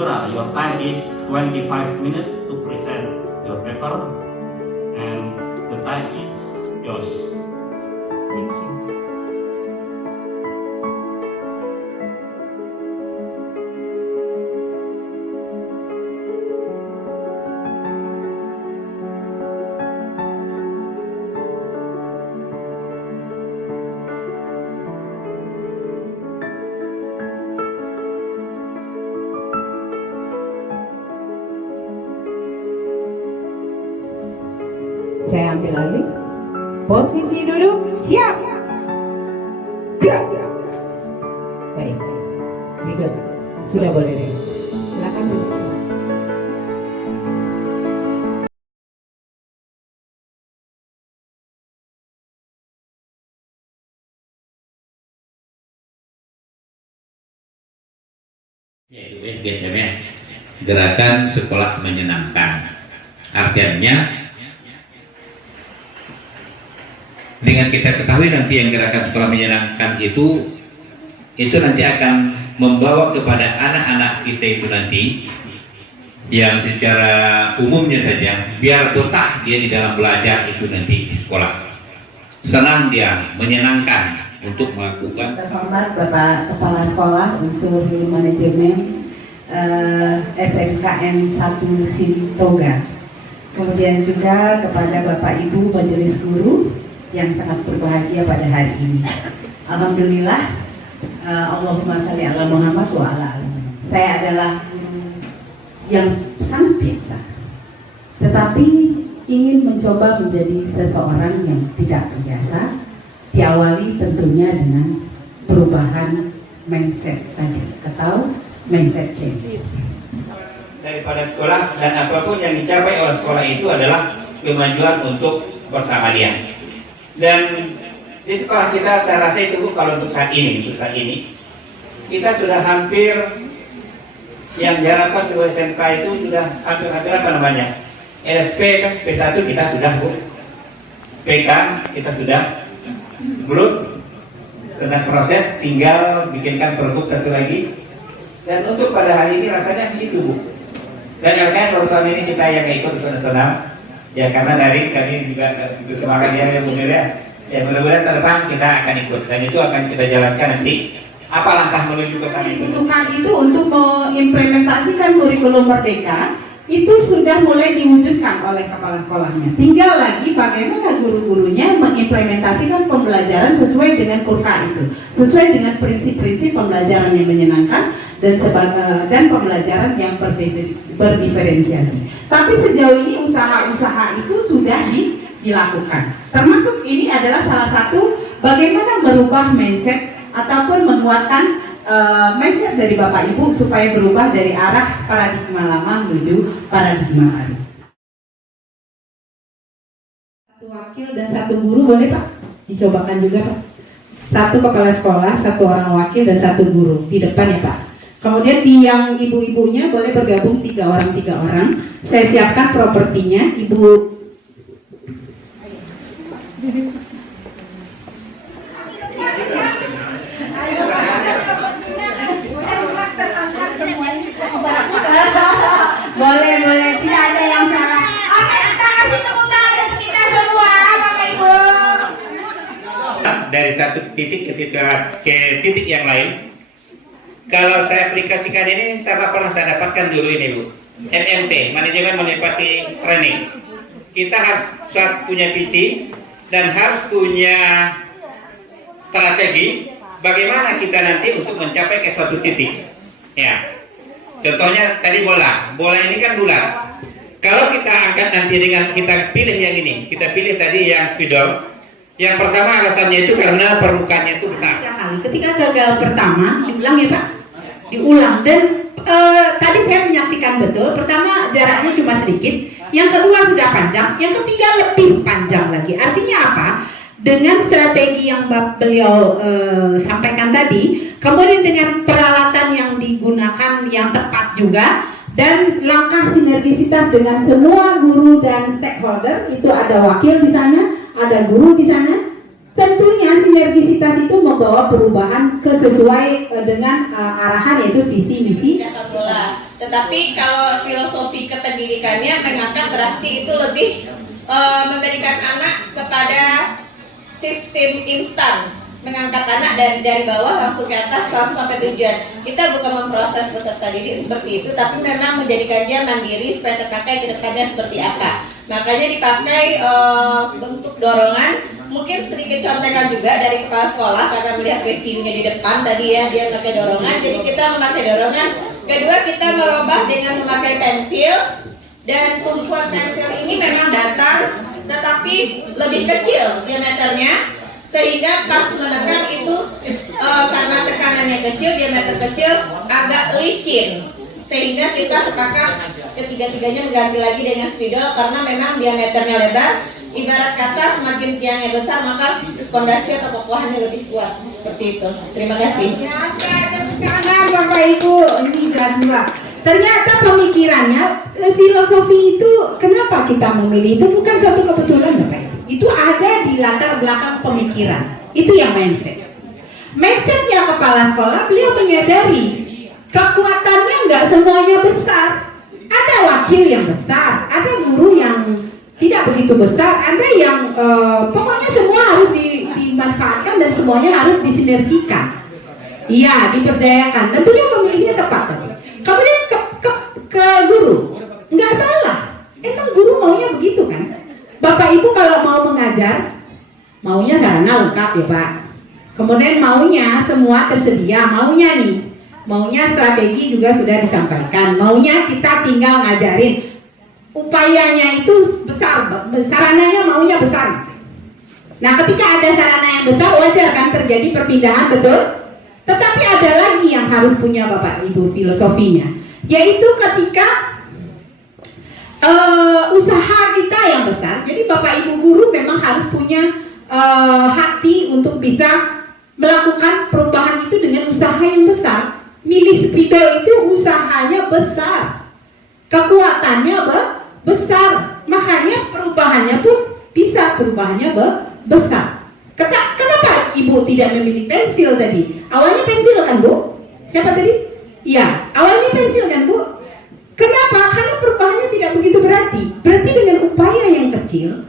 Lura, your time is 25 minutes to present your paper, and the time is yours. Thank you. Saya ambil alih. Posisi duduk, siap. Gerak. Baik. Berikut. Sudah boleh deh. Silakan duduk. Yaitu GSM-nya, Gerakan Sekolah Menyenangkan. Artinya dengan kita ketahui nanti yang gerakan sekolah menyenangkan itu nanti akan membawa kepada anak-anak kita itu nanti yang secara umumnya saja biar betah dia di dalam belajar itu nanti di sekolah, senang dia, menyenangkan untuk melakukan. Terhormat Bapak Kepala Sekolah Unsur Manajemen SMKN 1 Sintoga, kemudian juga kepada Bapak Ibu Majelis Guru yang sangat berbahagia pada hari ini. Alhamdulillah, Allahumma sholli ala Muhammad wa ala ali. Saya adalah guru yang sangat biasa, tetapi ingin mencoba menjadi seseorang yang tidak biasa. Diawali tentunya dengan perubahan mindset tadi, atau mindset change. Daripada sekolah dan apapun yang dicapai oleh sekolah itu adalah kemajuan untuk bersama dia. Dan di sekolah kita saya rasa itu kalau untuk saat ini kita sudah hampir yang diharapkan sebuah SMK itu sudah hampir apa namanya, LSP kan P1 kita sudah, Bu, PK kita sudah, belum sedang proses, tinggal bikinkan produk satu lagi. Dan untuk pada hari ini rasanya itu, Bu. Dan LKS baru tahun ini kita yang ikut untuk nasional. Ya karena dari kami juga bersama dia yang mulia. Ya mudah-mudahan ke depan kita akan ikut dan itu akan kita jalankan nanti. Apa langkah menuju ke sana itu? Itu untuk mengimplementasikan kurikulum Merdeka itu sudah mulai diwujudkan oleh kepala sekolahnya. Tinggal lagi bagaimana guru-gurunya mengimplementasikan pembelajaran sesuai dengan kurka itu, sesuai dengan prinsip-prinsip pembelajaran yang menyenangkan dan pembelajaran yang berdiferensiasi. Tapi sejauh ini usaha-usaha itu sudah dilakukan. Termasuk ini adalah salah satu bagaimana merubah mindset ataupun menguatkan mindset dari Bapak Ibu supaya berubah dari arah paradigma lama menuju paradigma baru. Satu wakil dan satu guru boleh Pak? Dicobakan juga Pak. Satu kepala sekolah, satu orang wakil dan satu guru di depan ya Pak. Kemudian di yang ibu-ibunya boleh bergabung 3 orang. Saya siapkan propertinya, Ibu. Boleh, tidak ada yang salah. Oke, kita kasih tepuk tangan untuk kita semua, Bapak Ibu. Dari satu titik ke titik yang lain. Kalau saya aplikasikan ini, saya pernah saya dapatkan dulu ini, Bu. MMT, Manajemen Motivasi Training. Kita harus punya visi dan harus punya strategi bagaimana kita nanti untuk mencapai ke suatu titik. Ya, contohnya tadi bola ini kan bulat. Kalau kita angkat nanti dengan kita pilih yang ini, kita pilih tadi yang spidol. Yang pertama alasannya itu karena permukaannya itu besar. Ketika gagal pertama, diulang ya Pak, diulang dan tadi saya menyaksikan betul. Pertama jaraknya cuma sedikit, yang kedua sudah panjang, yang ketiga lebih panjang lagi. Artinya apa? Dengan strategi yang beliau sampaikan tadi, kemudian dengan peralatan yang digunakan yang tepat juga, dan langkah sinergisitas dengan semua guru dan stakeholder, itu ada wakil di sana, ada guru di sana. Tentunya sinergisitas itu membawa perubahan sesuai dengan arahan, yaitu visi misi Tetapi kalau filosofi kependidikannya mengangkat berarti itu lebih memberikan anak kepada sistem instan, mengangkat anak dari bawah langsung ke atas langsung sampai tujuan. Kita bukan memproses peserta didik seperti itu, tapi memang menjadikan dia mandiri supaya terpakai ke depannya seperti apa. Makanya dipakai bentuk dorongan, mungkin sedikit contekan juga dari kepala sekolah karena melihat reviewnya di depan tadi ya, dia memakai dorongan, jadi kita memakai dorongan. Kedua, kita merubah dengan memakai pensil, dan tumpuan pensil ini memang datar tetapi lebih kecil diameternya, sehingga pas menekan itu karena tekanannya kecil, diameter kecil, agak licin, sehingga kita sepakat ketiga-tiganya mengganti lagi dengan spidol karena memang diameternya lebar. Ibarat kata semakin tiangnya besar maka fondasi atau kokohannya lebih kuat, seperti itu. Terima kasih. Ya, karena Bapak Ibu ini jelas juga. Ternyata pemikirannya, filosofi itu kenapa kita memilih itu bukan suatu kebetulan Bapak Ibu. Itu ada di latar belakang pemikiran. Itu yang mindset. Mindsetnya kepala sekolah, beliau menyadari kekuatannya nggak semuanya besar. Ada wakil yang besar, ada guru yang tidak begitu besar, ada yang pokoknya semua harus dimanfaatkan dan semuanya harus disinergikan. Iya, diberdayakan. Dan beliau memilihnya tepat. Kemudian ke guru, nggak salah. Emang guru maunya begitu kan? Bapak Ibu kalau mau mengajar, maunya sarana lengkap ya Pak. Kemudian maunya semua tersedia, maunya strategi juga sudah disampaikan, maunya kita tinggal ngajarin. Upayanya itu besar, sarananya maunya besar. Nah, ketika ada sarana yang besar, wajar kan terjadi perpindahan, betul? Tetapi ada lagi yang harus punya Bapak Ibu filosofinya, yaitu ketika usaha kita yang besar. Jadi Bapak Ibu guru memang harus punya hati untuk bisa melakukan perubahan itu dengan usaha yang besar. Milih spidol itu usahanya besar, kekuatannya besar, makanya perubahannya pun bisa besar. Kenapa Ibu tidak memilih pensil tadi? Awalnya pensil kan Bu? Siapa tadi? Iya, awalnya pensil kan Bu? Kenapa? Karena perubahannya tidak begitu berarti. Berarti dengan upaya yang kecil,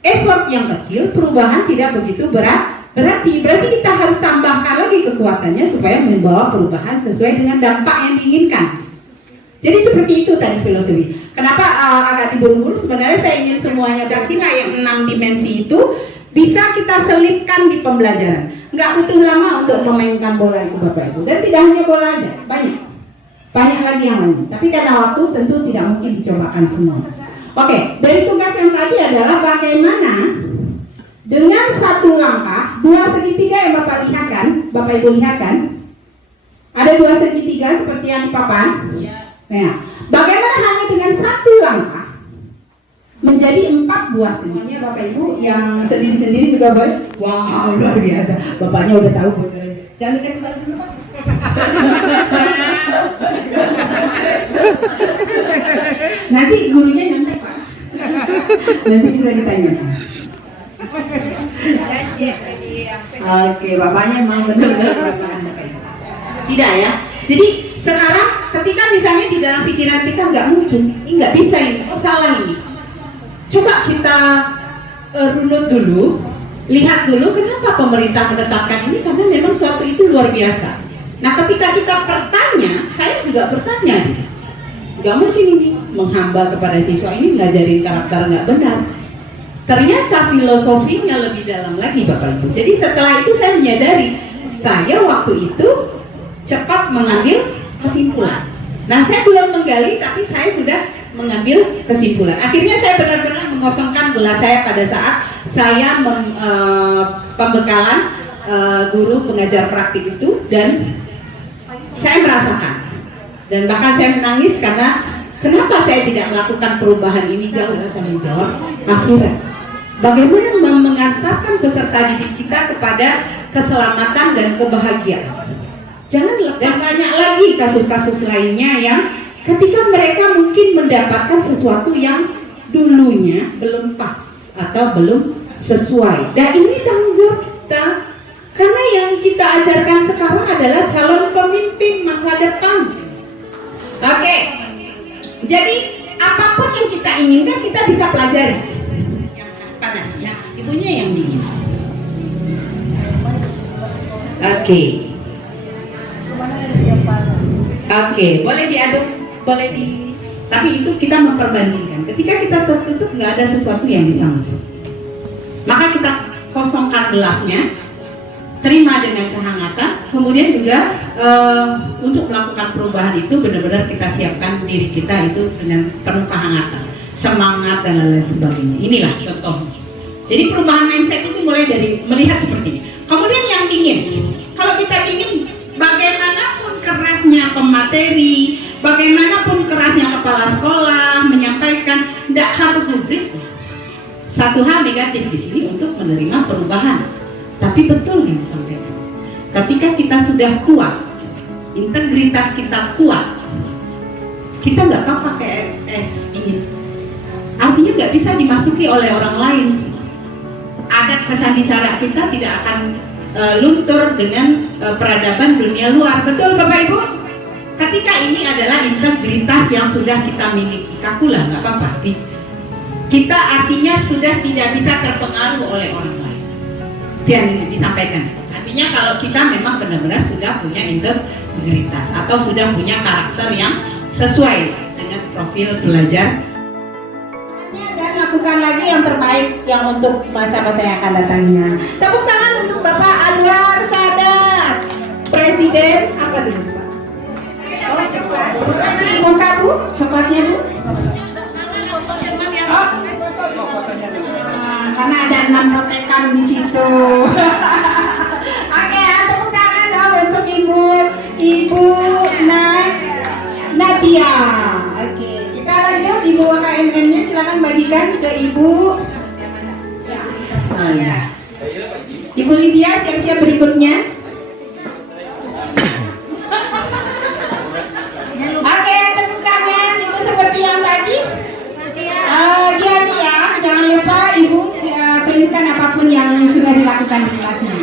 effort yang kecil, perubahan tidak begitu berarti kita harus tambahkan lagi kekuatannya supaya membawa perubahan sesuai dengan dampak yang diinginkan. Jadi seperti itu tadi filosofi. Kenapa agak diburu-buru? Sebenarnya saya ingin semuanya Pancasila yang 6 dimensi itu bisa kita selipkan di pembelajaran. Nggak butuh lama untuk memainkan bola itu Bapak Ibu. Dan tidak hanya bola aja, banyak lagi yang lain. Tapi karena waktu tentu tidak mungkin dicobakan semua. Oke, dari tugas yang tadi adalah bagaimana dengan satu langkah, 2 segitiga yang Bapak lihat kan, Bapak Ibu lihat kan? Ada 2 segitiga seperti yang di papan. Nah, bagaimana hanya dengan satu langkah menjadi 4 buah segitiga Bapak Ibu yang sendiri-sendiri juga boleh. Wow, luar biasa. Bapaknya udah tahu. Jangan dikasih tahu dulu Pak. Nanti gurunya nyantai Pak. Nanti bisa ditanya. Oke, bapaknya memang benar-benar tidak ya. Jadi sekarang ketika misalnya di dalam pikiran kita nggak mungkin, ini nggak bisa ini, salah ini. Coba kita runut dulu, lihat dulu kenapa pemerintah menetapkan ini, karena memang suatu itu luar biasa. Nah, ketika kita bertanya, saya juga bertanya, nggak mungkin ini menghamba kepada siswa ini ngajarin karakter nggak benar. Ternyata filosofinya lebih dalam lagi Bapak Ibu. Jadi setelah itu saya menyadari, saya waktu itu cepat mengambil kesimpulan. Nah, saya belum menggali, tapi saya sudah mengambil kesimpulan. Akhirnya saya benar-benar mengosongkan gelas saya pada saat saya pembekalan guru pengajar praktik itu, dan saya merasakan. Dan bahkan saya menangis karena kenapa saya tidak melakukan perubahan ini jauh lebih menjawab akhirat. Bagaimana mengantarkan peserta didik kita kepada keselamatan dan kebahagiaan. Jangan lepas. Dan banyak lagi kasus-kasus lainnya yang ketika mereka mungkin mendapatkan sesuatu yang dulunya belum pas atau belum sesuai. Dan ini tanggung jawab kita. Karena yang kita ajarkan sekarang adalah calon pemimpin masa depan. Oke. Jadi apapun yang kita inginkan kita bisa pelajari. Yang panas ya, ibunya yang dingin. Oke. Oke, boleh diaduk, boleh di. Tapi itu kita memperbandingkan. Ketika kita tertutup nggak ada sesuatu yang bisa masuk. Maka kita kosongkan gelasnya, terima dengan kehangatan. Kemudian juga untuk melakukan perubahan itu benar-benar kita siapkan diri kita itu dengan penuh kehangatan, semangat dan lain-lain sebagainya. Inilah contohnya. Jadi perubahan mindset itu mulai dari melihat seperti ini. Kemudian yang dingin. Kalau kita dingin, bagaimanapun kerasnya pemateri, bagaimanapun kerasnya kepala sekolah menyampaikan, tidak satu gubris. Satu hal negatif di sini untuk menerima perubahan. Tapi betul yang disampaikan. Ketika kita sudah kuat, integritas kita kuat, kita nggak apa-apa kayak ini. Artinya nggak bisa dimasuki oleh orang lain. Adat pesandisara kita tidak akan luntur dengan peradaban dunia luar. Betul Bapak Ibu? Ketika ini adalah integritas yang sudah kita miliki, kakulah nggak apa-apa. Kita artinya sudah tidak bisa terpengaruh oleh orang lain. Yang disampaikan. Artinya kalau kita memang benar-benar sudah punya integritas atau sudah punya karakter yang sesuai dengan profil belajar. Dan lakukan lagi yang terbaik yang untuk masa-masa yang akan datangnya. Tepuk tangan untuk Bapak Anwar Sadat, Presiden apa dulu Pak? Oh cepat. Buka Bu, coklatnya Bu. Oh, karena ada 6 notekan di situ. Oke, tepuk tangan dong untuk Ibu Nadia. Oke, kita lanjut Ibu KMM-nya silakan bagikan ke Ibu. Ibu Lydia siap-siap berikutnya. Oke, tepuk tangan. Itu seperti yang tadi. Dia jangan lupa Ibu tuliskan apapun yang sudah dilakukan di kelasnya.